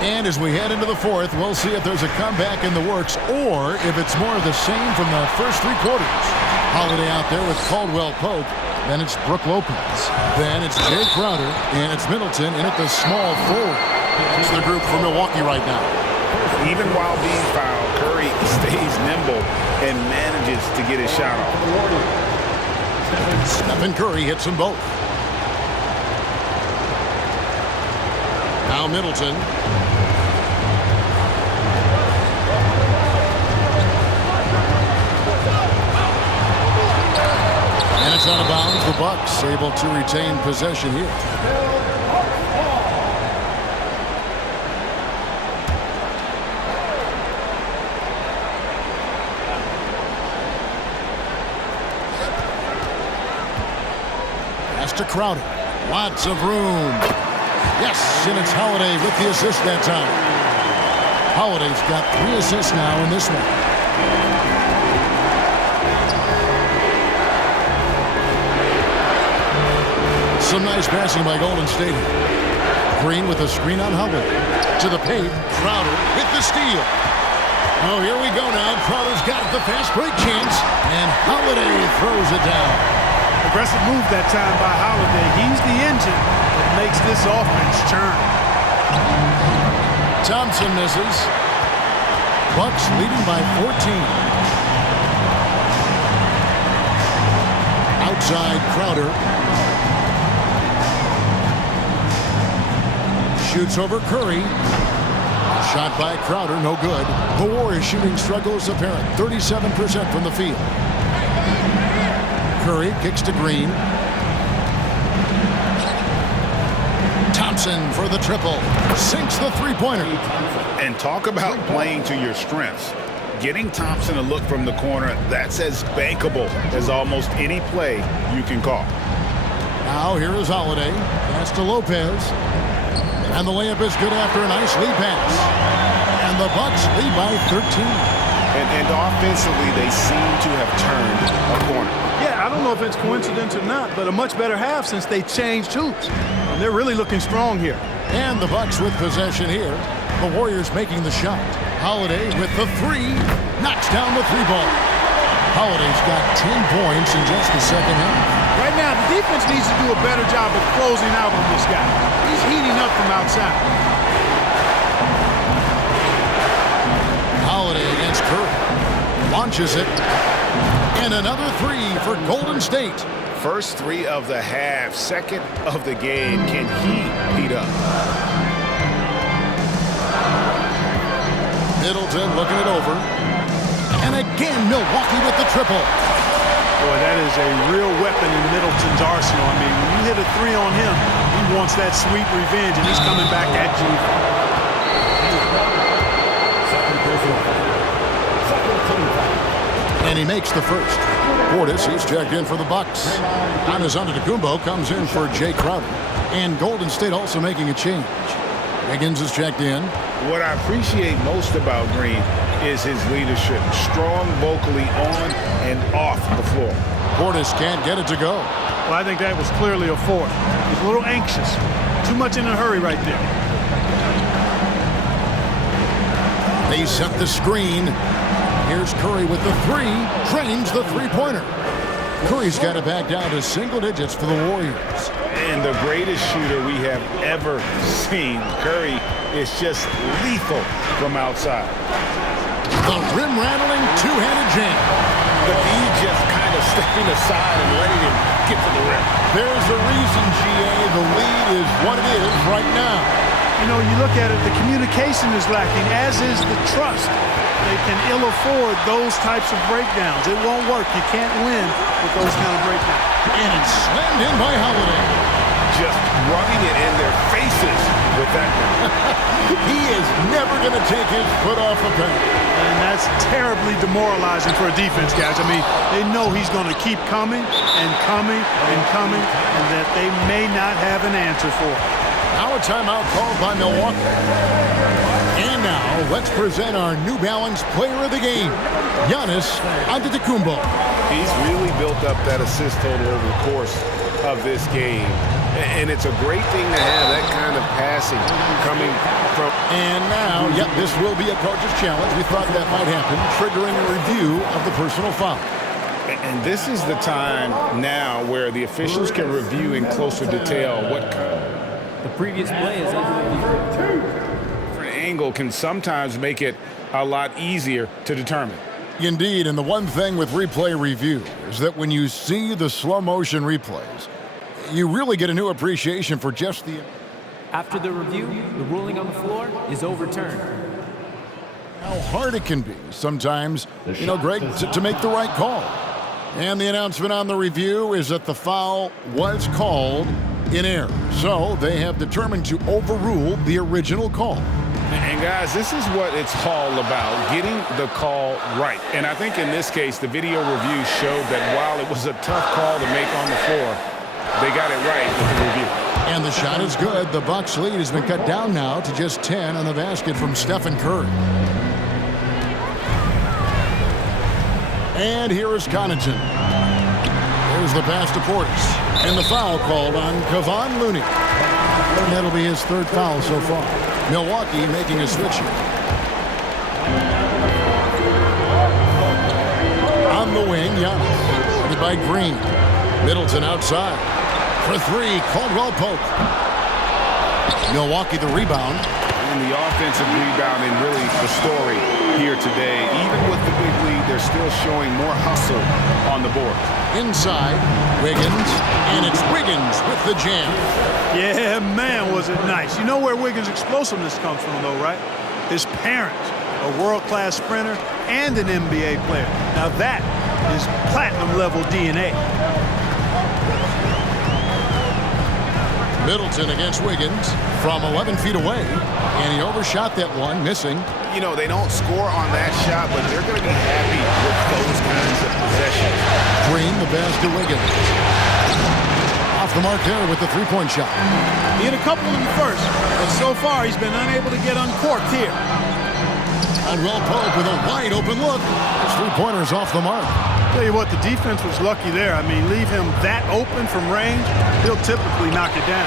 And as we head into the fourth, we'll see if there's a comeback in the works or if it's more of the same from the first 3 quarters. Holiday out there with Caldwell Pope. Then it's Brook Lopez. Then it's Jay Crowder. And it's Middleton in at the small forward. It's the group for Milwaukee right now. Even while being fouled, Curry stays nimble and manages to get his shot off. Stephen Curry hits them both. Now Middleton. And it's out of bounds. The Bucks able to retain possession here. Pass to Crowder. Lots of room. Yes, and it's Holiday with the assist that time. Holiday's got 3 assists now in this one. Some nice passing by Golden State. Green with a screen on Holiday. To the paint. Crowder with the steal. Oh, here we go now. Crowder's got the fast break chance. And Holiday throws it down. Aggressive move that time by Holiday. He's the engine that makes this offense churn. Thompson misses. Bucks leading by 14. Outside Crowder. Shoots over Curry. Shot by Crowder, no good. The Warriors shooting struggles apparent. 37% from the field. Curry kicks to Green. Thompson for the triple. Sinks the three-pointer. And talk about playing to your strengths. Getting Thompson a look from the corner, that's as bankable as almost any play you can call. Now here is Holiday. Pass to Lopez. And the layup is good after a nice lead pass. And the Bucks lead by 13. And offensively, they seem to have turned a corner. Yeah, I don't know if it's coincidence or not, but a much better half since they changed hoops. And they're really looking strong here. And the Bucks with possession here. The Warriors making the shot. Holiday with the 3. Knocks down the 3-ball. Holiday's got 10 points in just the second half. Right now, the defense needs to do a better job of closing out on this guy. He's heating up from outside. Holiday against Curry. Launches it. And another 3 for Golden State. First 3 of the half, second of the game. Can he heat up? Middleton looking it over. And again, Milwaukee with the triple. Boy, that is a real weapon in Middleton's arsenal. I mean, when you hit a 3 on him, he wants that sweet revenge, and he's coming back at you. And he makes the first. Portis is checked in for the Bucks. Giannis Antetokounmpo comes in for Jay Crowder. And Golden State also making a change. Wiggins is checked in. What I appreciate most about Green is his leadership. Strong vocally on and off the floor. Portis can't get it to go. Well, I think that was clearly a fourth. He's a little anxious. Too much in a hurry right there. They set the screen. Here's Curry with the 3. Drains the three-pointer. Curry's got it back down to single digits for the Warriors. And the greatest shooter we have ever seen. Curry is just lethal from outside. The rim-rattling two-handed jam. But he just kind of stepping aside and letting him get to the rim. There's a reason, GA. The lead is what it is right now. You know, you look at it, the communication is lacking, as is the trust. They can ill afford those types of breakdowns. It won't work. You can't win with those kind of breakdowns. And it's slammed in by Holiday. Just rubbing it in their faces with that one. He is never going to take his foot off the pedal. And that's terribly demoralizing for a defense, guys. I mean, they know he's going to keep coming and coming and coming, and that they may not have an answer for it. Now a timeout called by Milwaukee. And now let's present our New Balance player of the game, Giannis Antetokounmpo. He's really built up that assist total over the course of this game. And it's a great thing to have that kind of passing coming from. And now, yep, this will be a coach's challenge. We thought that might happen, triggering a review of the personal foul. And this is the time now where the officials can review in closer detail what the previous play is under different angle can sometimes make it a lot easier to determine. Indeed, and the one thing with replay review is that when you see the slow motion replays, you really get a new appreciation for just the... After the review, the ruling on the floor is overturned. How hard it can be sometimes, Greg, to make the right call. And the announcement on the review is that the foul was called in error. So they have determined to overrule the original call. And guys, this is what it's all about, getting the call right. And I think in this case, the video review showed that while it was a tough call to make on the floor, they got it right with the review. And the shot is good. The Bucks lead has been cut down now to just 10 on the basket from Stephen Curry. And here is Connaughton. There's the pass to Portis. And the foul called on Kevon Looney. And that'll be his third foul so far. Milwaukee making a switch here. On the wing, Giannis. Guarded by Green. Middleton outside. For three, Caldwell Pope. Milwaukee the rebound. And the offensive rebounding really the story here today. Even with the big lead, they're still showing more hustle on the board. Inside, Wiggins, and it's Wiggins with the jam. Yeah, man, was it nice. You know where Wiggins' explosiveness comes from, though, right? His parents, a world-class sprinter and an NBA player. Now that is platinum-level DNA. Middleton against Wiggins from 11 feet away, and he overshot that one, missing. You know, they don't score on that shot, but they're going to be happy with those kinds of possessions. Green, the pass to Wiggins. Off the mark there with the three-point shot. He hit a couple in the first, but so far he's been unable to get uncorked here. Caldwell Pope with a wide-open look. His three-pointer's off the mark. Tell you what, the defense was lucky there. I mean, leave him that open from range, he'll typically knock it down.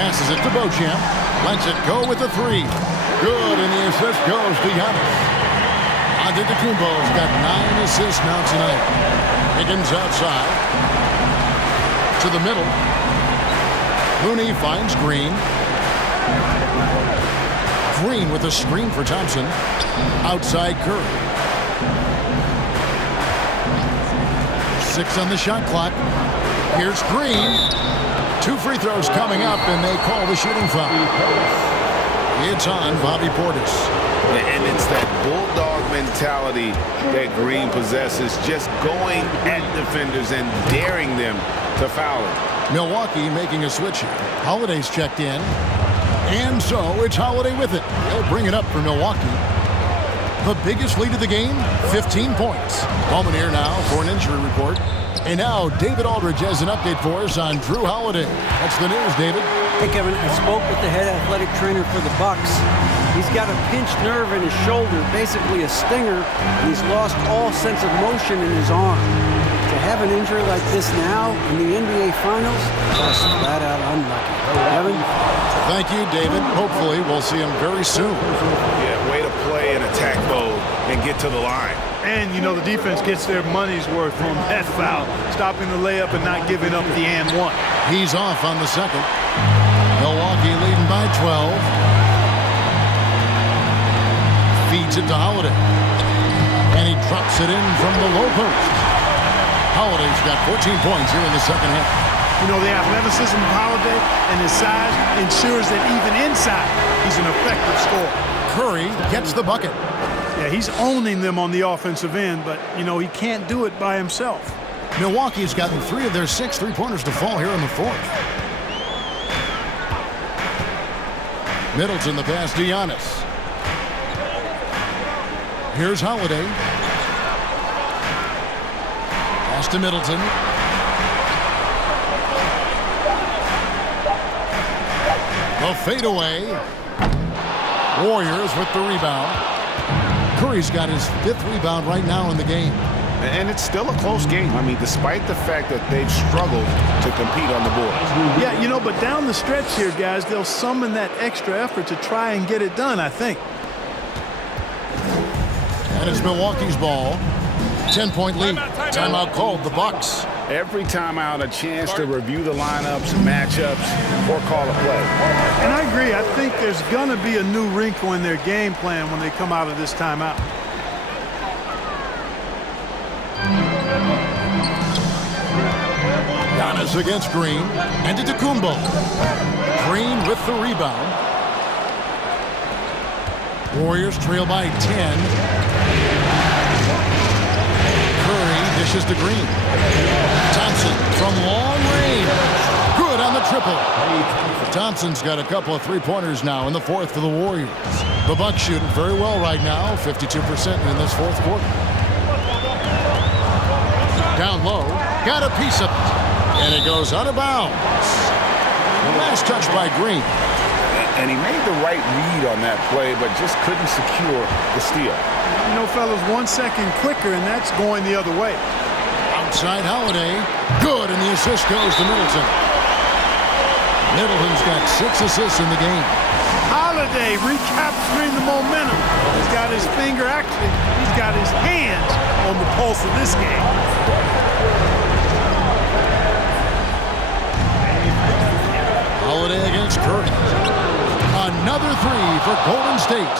Passes it to Beauchamp. Lets it go with the three. Good, and the assist goes to Giannis. Antetokounmpo's got 9 assists now tonight. Higgins outside. To the middle. Looney finds Green. Green with a screen for Thompson. Outside Curry. 6 on the shot clock. Here's Green. 2 free throws coming up, and they call the shooting foul. It's on Bobby Portis. And it's that bulldog mentality that Green possesses, just going at defenders and daring them to foul him. Milwaukee making a switch here. Holiday's checked in. And so it's Holiday with it. He'll bring it up for Milwaukee. The biggest lead of the game, 15 points. Bowman here now for an injury report. And now David Aldridge has an update for us on Drew Holiday. That's the news, David. Hey, Kevin, I spoke with the head athletic trainer for the Bucks. He's got a pinched nerve in his shoulder, basically a stinger, and he's lost all sense of motion in his arm. To have an injury like this now in the NBA Finals, just flat out unlucky. Kevin? Thank you, David. Hopefully we'll see him very soon. Yeah, way to play in attack mode and get to the line. And, you know, the defense gets their money's worth on that foul, stopping the layup and not giving up the and one. He's off on the second. Milwaukee leading by 12. Feeds it to Holiday. And he drops it in from the low post. Holiday's got 14 points here in the second half. You know, the athleticism of Holiday and his size ensures that even inside, he's an effective scorer. Curry gets the bucket. Yeah, he's owning them on the offensive end, but, you know, he can't do it by himself. Milwaukee's gotten 3 of their 6 three-pointers to fall here in the fourth. Middleton the pass to Giannis. Here's Holiday. Pass to Middleton. The fadeaway. Warriors with the rebound. Curry's got his 5th rebound right now in the game. And it's still a close game. I mean, despite the fact that they've struggled to compete on the board. Yeah, you know, but down the stretch here, guys, they'll summon that extra effort to try and get it done, I think. And it's Milwaukee's ball. 10-point lead. Timeout called, the Bucks. Every time out, a chance to review the lineups, matchups, or call a play. And I agree. I think there's going to be a new wrinkle in their game plan when they come out of this timeout. Giannis against Green. Antetokounmpo. Green with the rebound. Warriors trail by 10. Curry dishes to Green. Thompson from long range. Good on the triple. Thompson's got a couple of three-pointers now in the fourth for the Warriors. The Bucks shooting very well right now, 52% in this fourth quarter. Down low, got a piece of it. And it goes out of bounds. Last touch by Green. And he made the right read on that play, but just couldn't secure the steal. You know, fellas, 1 second quicker, and that's going the other way. Outside Holiday. Good, and the assist goes to Middleton. Middleton's got 6 assists in the game. Holiday recapturing the momentum. He's got his finger, actually, he's got his hands on the pulse of this game. Holiday against Curry. Another three for Golden State.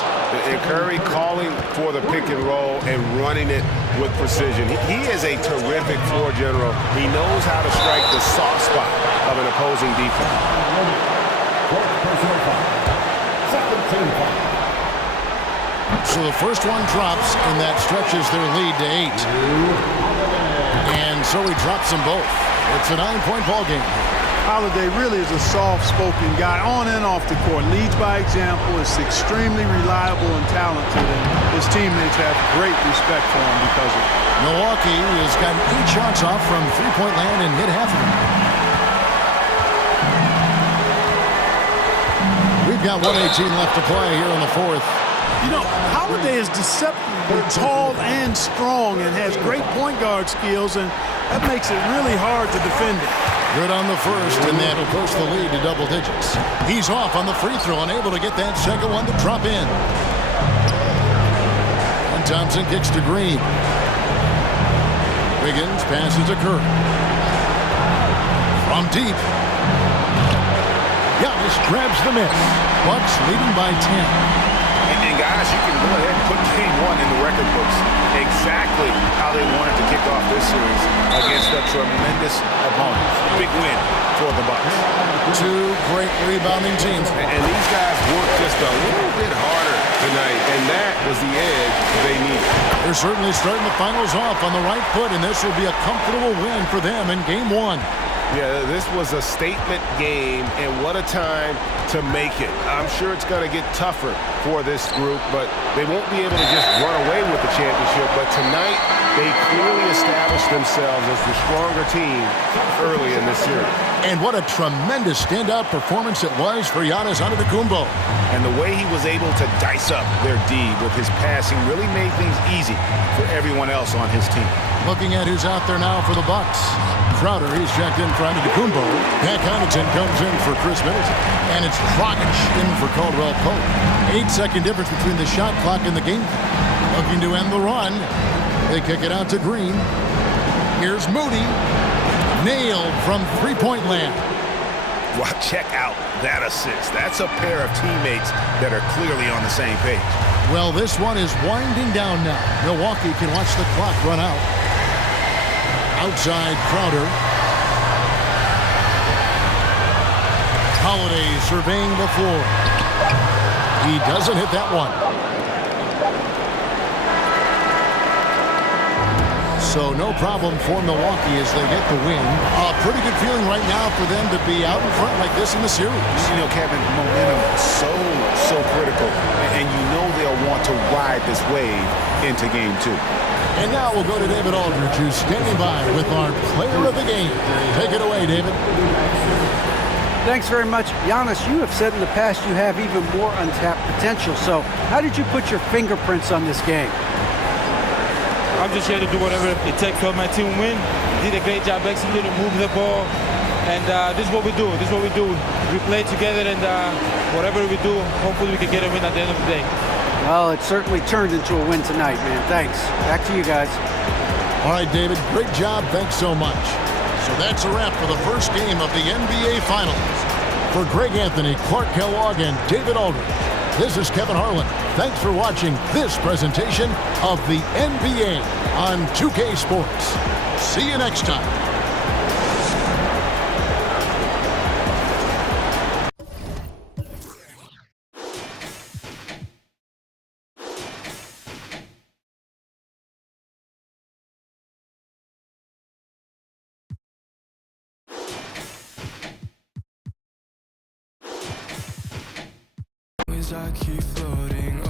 And Curry calling for the pick and roll and running it with precision. He is a terrific floor general. He knows how to strike the soft spot of an opposing defense. So the first one drops, and that stretches their lead to 8. And so he drops them both. It's a 9-point ball game. Holiday really is a soft-spoken guy on and off the court. Leads by example, is extremely reliable and talented, and his teammates have great respect for him because of it. Milwaukee has gotten 8 shots off from three-point land and hit half of them. We've got 1:18 left to play here in the fourth. You know, Holiday is deceptively tall and strong and has great point guard skills, and that makes it really hard to defend him. Good on the first, and that'll push the lead to double digits. He's off on the free throw and able to get that second one to drop in. And Thompson kicks to Green. Wiggins passes to Curry. From deep. Giannis grabs the miss. Bucks leading by 10. And guys, you can go ahead and put game one in the record books. Exactly how they wanted to kick off this series against a tremendous opponent. Big win for the Bucks. 2 great rebounding teams. And these guys worked just a little bit harder tonight, and that was the edge they needed. They're certainly starting the finals off on the right foot, and this will be a comfortable win for them in game 1. Yeah, this was a statement game, and what a time to make it. I'm sure it's going to get tougher for this group, but they won't be able to just run away with the championship. But tonight, they clearly established themselves as the stronger team early in this series. And what a tremendous standout performance it was for Giannis Antetokounmpo. And the way he was able to dice up their D with his passing really made things easy for everyone else on his team. Looking at who's out there now for the Bucks. Crowder, he's checked in for Antetokounmpo. Pat Connaughton comes in for Chris Middleton. And it's Dragic in for Caldwell Pope. 8-second difference between the shot clock and the game. Looking to end the run. They kick it out to Green. Here's Moody. Nailed from three-point land. Well, check out that assist. That's a pair of teammates that are clearly on the same page. Well, this one is winding down now. Milwaukee can watch the clock run out. Outside Crowder. Holiday surveying the floor. He doesn't hit that one. So no problem for Milwaukee as they get the win. A pretty good feeling right now for them to be out in front like this in the series. You know, Kevin, momentum is so critical. And you know they'll want to ride this wave into game 2. And now we'll go to David Aldridge, who's standing by with our player of the game. Take it away, David. Thanks very much. Giannis, you have said in the past you have even more untapped potential. So how did you put your fingerprints on this game? I'm just here to do whatever it takes to help my team win. Did a great job executing, move the ball. And this is what we do. This is what we do. We play together, and whatever we do, hopefully we can get a win at the end of the day. Well, it certainly turned into a win tonight, man. Thanks. Back to you guys. All right, David. Great job. Thanks so much. So that's a wrap for the first game of the NBA Finals. For Greg Anthony, Clark Kellogg, and David Aldridge, this is Kevin Harlan. Thanks for watching this presentation of the NBA on 2K Sports. See you next time. I keep floating